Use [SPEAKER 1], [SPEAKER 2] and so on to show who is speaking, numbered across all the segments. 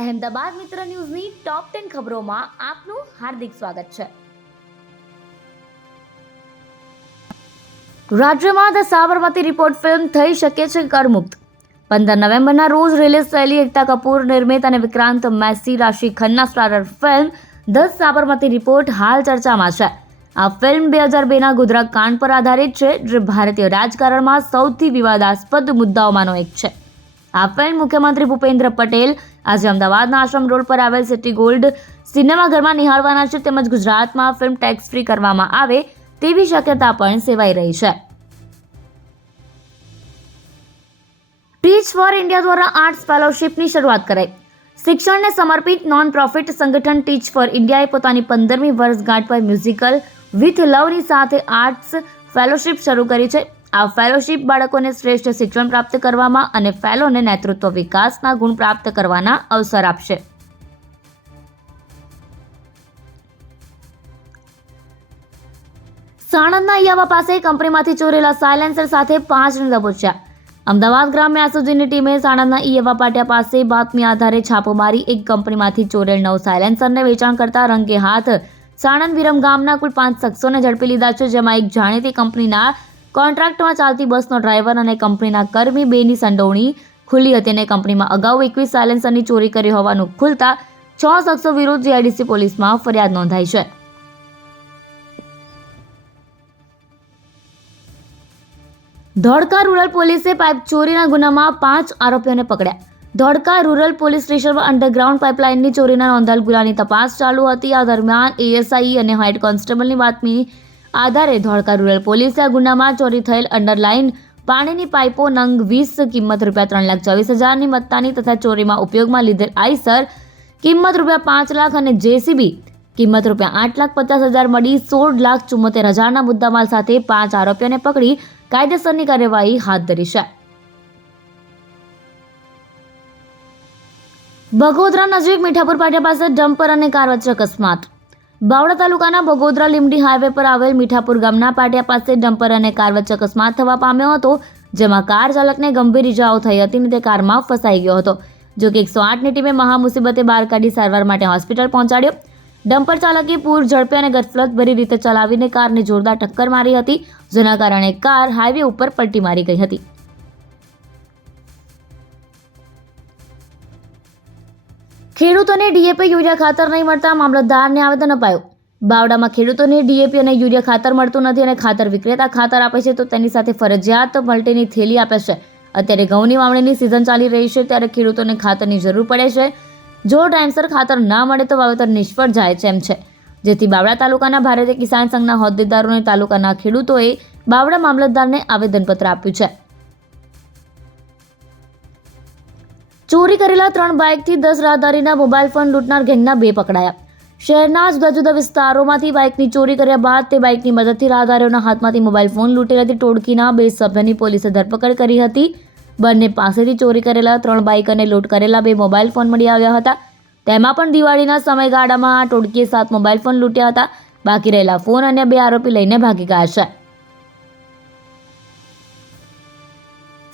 [SPEAKER 1] અહેમદાબાદ મિત્ર ન્યૂઝની top ten ખબરોમાં આપનું હાર્દિક સ્વાગત છે. રાજ્યમાં ધ સાબરમતી રિપોર્ટ ફિલ્મ થઈ શકે છે કરમુક્ત. પંદર નવેમ્બરના રોજ રિલીઝ થયેલી એકતા કપૂર નિર્મિત અને Vikrant Massey, Raashi Khanna starrer film the Sabarmati report હાલ ચર્ચામાં છે. આ ફિલ્મ બે હજાર બેના ગુજરાત કાંડ પર આધારિત છે, જે ભારતીય રાજકારણમાં સૌથી વિવાદાસ્પદ મુદ્દાઓમાંનો એક છે. આ ફિલ્મ મુખ્યમંત્રી ભૂપેન્દ્ર પટેલ આજે અમદાવાદના આશ્રમ રોડ પર આવેલ સિટી ગોલ્ડ સિનેમાઘરમાં નિહાળવાના છે તેમજ ગુજરાતમાં ફિલ્મ ટેક્સ ફ્રી કરવામાં આવે તેવી શક્યતા પણ સેવાઈ રહી છે. ટીચ ફોર ઇન્ડિયા દ્વારા આર્ટ્સ ફેલોશિપની શરૂઆત કરાઈ. શિક્ષણને સમર્પિત નોન પ્રોફિટ સંગઠન ટીચ ફોર ઇન્ડિયાએ પોતાની પંદરમી વર્ષગાંઠ પર મ્યુઝિકલ વિથ લવની સાથે આર્ટ્સ ફેલોશિપ શરૂ કરી છે. આ ફેલોશિપ બાળકોને શ્રેષ્ઠ શિક્ષણ પ્રાપ્ત કરવામાં અને ફેલોને નેતૃત્વ વિકાસના ગુણ પ્રાપ્ત કરવાના અવસર આપશે. સાણંદના યાવા પાસે કંપનીમાંથી ચોરેલા સાયલેન્સર સાથે પાંચ જણ દબોચ્યા અમદાવાદ ગ્રામ્ય એસઓજીની ટીમે સાણંદના ઈયવા પાટિયા પાસે બાતમી આધારે છાપો મારી એક કંપનીમાંથી ચોરેલ નવ સાયલેન્સરને વેચાણ કરતા રંગે હાથ સાણંદ વિરમ ગામના કુલ પાંચ શખ્સોને ઝડપી લીધા છે, જેમાં એક જાણીતી કંપનીના કોન્ટ્રાક્ટમાં ચાલતી બસનો ડ્રાઈવર અને કંપનીના કર્મી બેની સંડોવણી ખુલ્લી હતી અને કંપનીમાં અગાઉ એકવીસ સાયલેન્સરની ચોરી કરી હોવાનું ખુલતા છ શખ્સો વિરુદ્ધ જીઆઈડીસી પોલીસમાં ફરિયાદ નોંધાઈ છે. ધોળકા રૂરલ પોલીસે પાઇપ ચોરીના ગુનામાં પાંચ આરોપીઓને પકડ્યા. ધોળકા રૂરલ પોલીસ સ્ટેશનમાં અંડરગ્રાઉન્ડ પાઇપલાઇનની ચોરીના નોંધાયેલ ગુનાની તપાસ ચાલુ હતી. આ દરમિયાન એએસઆઈ અને હેડ કોન્સ્ટેબલની બાતમી આધારે ધોળકા રૂરલ પોલીસે આ ગુનામાં ચોરી થયેલ અંડરલાઇન પાણીની પાઇપો નંગ વીસ, કિંમત રૂપિયા ત્રણ લાખ ચોવીસ હજારની મત્તાની તથા ચોરીમાં ઉપયોગમાં લીધેલ આઈસર કિંમત રૂપિયા પાંચ લાખ અને જેસીબી કિંમત રૂપિયા આઠ લાખ પચાસ હજાર મળી સોળ લાખ ચુમ્મોતેર હજારના મુદ્દામાલ સાથે પાંચ આરોપીઓને પકડી કાયદેસરની કાર્યવાહી હાથ ધરી છે. બગોદરા નજીક મીઠાપુર પાટિયા પાસે ડમ્પર અને કાર વચ્ચે અકસ્માત. બાવળા તાલુકાના બગોદરા લીમડી હાઈવે પર આવેલ મીઠાપુર ગામના પાટિયા પાસે ડમ્પર અને કાર વચ્ચે અકસ્માત થવા પામ્યો હતો, જેમાં કાર ચાલકને ગંભીર ઇજાઓ થઈ હતી અને તે કારમાં ફસાઈ ગયો હતો. જો કે એકસો આઠની ટીમે મહા મુસીબતે બહાર કાઢી સારવાર માટે હોસ્પિટલ પહોંચાડ્યો. ડમ્પર ચાલકે પૂર, ઝડપે અને ગતફલત ભરી રીતે ચલાવીને કારને જોરદાર ટક્કર મારી હતી, જેના કારણે કાર હાઈવે ઉપર પલટી મારી ગઈ હતી. ખેડૂતોને ડીએપી યુરિયા ખાતર નહીં મળતા મામલતદારને આવેદન અપાયું. બાવડામાં ખેડૂતોને ડીએપી અને યુરિયા ખાતર મળતું નથી અને ખાતર વિક્રેતા ખાતર આપે છે તો તેની સાથે ફરજિયાત મલ્ટીની થેલી આપે છે. અત્યારે ઘઉંની વાવણીની સિઝન ચાલી રહી છે ત્યારે ખેડૂતોને ખાતરની જરૂર પડે છે. જો ટાઈમસર ખાતર ના મળે તો વાવેતર નિષ્ફળ જાય છે એમ છે. જેથી બાવડા તાલુકાના ભારતીય કિસાન સંઘના હોદ્દેદારોને તાલુકાના ખેડૂતોએ બાવડા મામલતદારને આવેદનપત્ર આપ્યું છે. ચોરી કરેલા ત્રણ બાઇકથી દસ રાહદારીના મોબાઈલ ફોન લૂંટનાર ગેંગના બે પકડાયા. શહેરના જુદા જુદા વિસ્તારોમાંથી બાઇકની ચોરી કર્યા બાદ તે બાઇકની મદદથી રાહદારીઓના હાથમાંથી મોબાઈલ ફોન લૂંટી હતી ટોળકીના બે સભ્યની પોલીસે ધરપકડ કરી હતી. બંને પાસેથી ચોરી કરેલા ત્રણ બાઇક અને લૂંટ કરેલા બે મોબાઈલ ફોન મળી આવ્યા હતા. તેમાં પણ દિવાળીના સમયગાળામાં ટોળકીએ સાત મોબાઈલ ફોન લૂંટ્યા હતા. બાકી રહેલા ફોન અન્ય બે આરોપી લઈને ભાગી ગયા છે.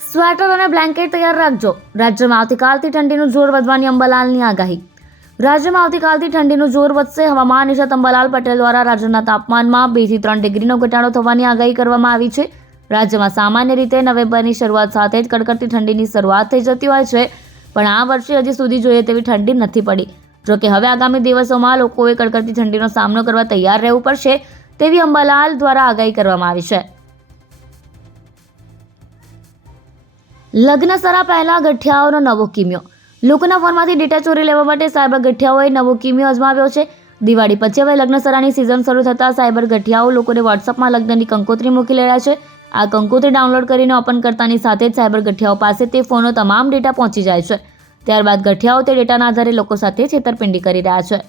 [SPEAKER 1] સ્વેટર અને બ્લેન્કેટ તૈયાર રાખજો. રાજ્યમાં આવતીકાલથી ઠંડીનું જોર વધવાની અંબાલાલની આગાહી. રાજ્યમાં આવતીકાલથી ઠંડીનું જોર વધશે. હવામાન નિષ્ણાત અંબાલાલ પટેલ દ્વારા રાજ્યના તાપમાનમાં બેથી ત્રણ ડિગ્રીનો ઘટાડો થવાની આગાહી કરવામાં આવી છે. રાજ્યમાં સામાન્ય રીતે નવેમ્બરની શરૂઆત સાથે જ કડકડતી ઠંડીની શરૂઆત થઈ જતી હોય છે. પણ આ વર્ષે હજી સુધી જોઈએ તેવી ઠંડી નથી પડી. જોકે હવે આગામી દિવસોમાં લોકોએ કડકડતી ઠંડીનો સામનો કરવા તૈયાર રહેવું પડશે તેવી અંબાલાલ દ્વારા આગાહી કરવામાં આવી છે. લગ્ન સરા પહેલાં ગઠિયાઓનો નવો કિમિયો. લોકોના ફોનમાંથી ડેટા ચોરી લેવા માટે સાયબર ગઠિયાઓએ નવો કિમિયો અજમાવ્યો છે. દિવાળી પછી હવે લગ્ન સરાની સિઝન શરૂ થતાં સાયબર ગઠિયાઓ લોકોને વોટ્સઅપમાં લગ્નની કંકોત્રી મૂકી રહ્યા છે. આ કંકોત્રી ડાઉનલોડ કરીને ઓપન કરતાની સાથે જ સાયબર ગઠિયાઓ પાસે તે ફોનનો તમામ ડેટા પહોંચી જાય છે. ત્યારબાદ ગઠિયાઓ તે ડેટાના આધારે લોકો સાથે છેતરપિંડી કરી રહ્યા છે.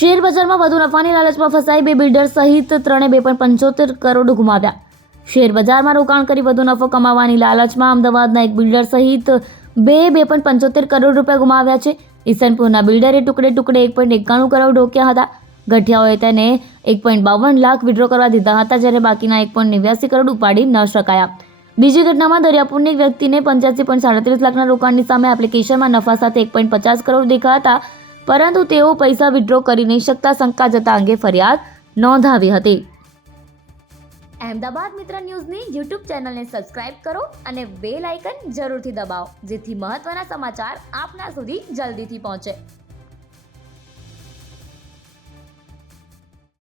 [SPEAKER 1] શેર બજારમાં વધુ નફાની લાલચમાં ફસાઈ બે બિલ્ડર સહિત ત્રણે બે પોઈન્ટ પંચોતેર કરોડ ગુમાવ્યા. શેર બજારમાં રોકાણ કરી વધુ નફો કમાવાની લાલચમાં અમદાવાદના એક બિલ્ડર સહિત બે બે પોઈન્ટ પંચોતેર કરોડ રૂપિયા ગુમાવ્યા છે. ઈસનપુરના બિલ્ડરે ટુકડે ટુકડે એક પોઈન્ટ એકાણું કરોડ રોક્યા હતા. ગઠિયાઓએ તેને એક પોઈન્ટ બાવન લાખ વિડ્રો કરવા દીધા હતા, જ્યારે બાકીના એક પોઈન્ટ નેવ્યાસી કરોડ ઉપાડી ન શકાયા. બીજી ઘટનામાં દરિયાપુરની વ્યક્તિને પંચ્યાસી પોઈન્ટ સાડત્રીસ લાખના રોકાણની સામે એપ્લિકેશનમાં નફા સાથે એક પોઈન્ટ પચાસ કરોડ દેખાતા પરંતુ તેઓ પૈસા વિડ્રો કરી નહીં શકતા શંકા જતા અંગે ફરિયાદ નોંધાવી હતી. અહેમદાબાદ મિત્ર ન્યૂઝની યુટ્યુબ ચેનલને સબસ્ક્રાઇબ કરો અને બેલ આઇકન જરૂરથી દબાવો, જેથી મહત્ત્વના સમાચાર આપના સુધી જલ્દીથી પહોંચે.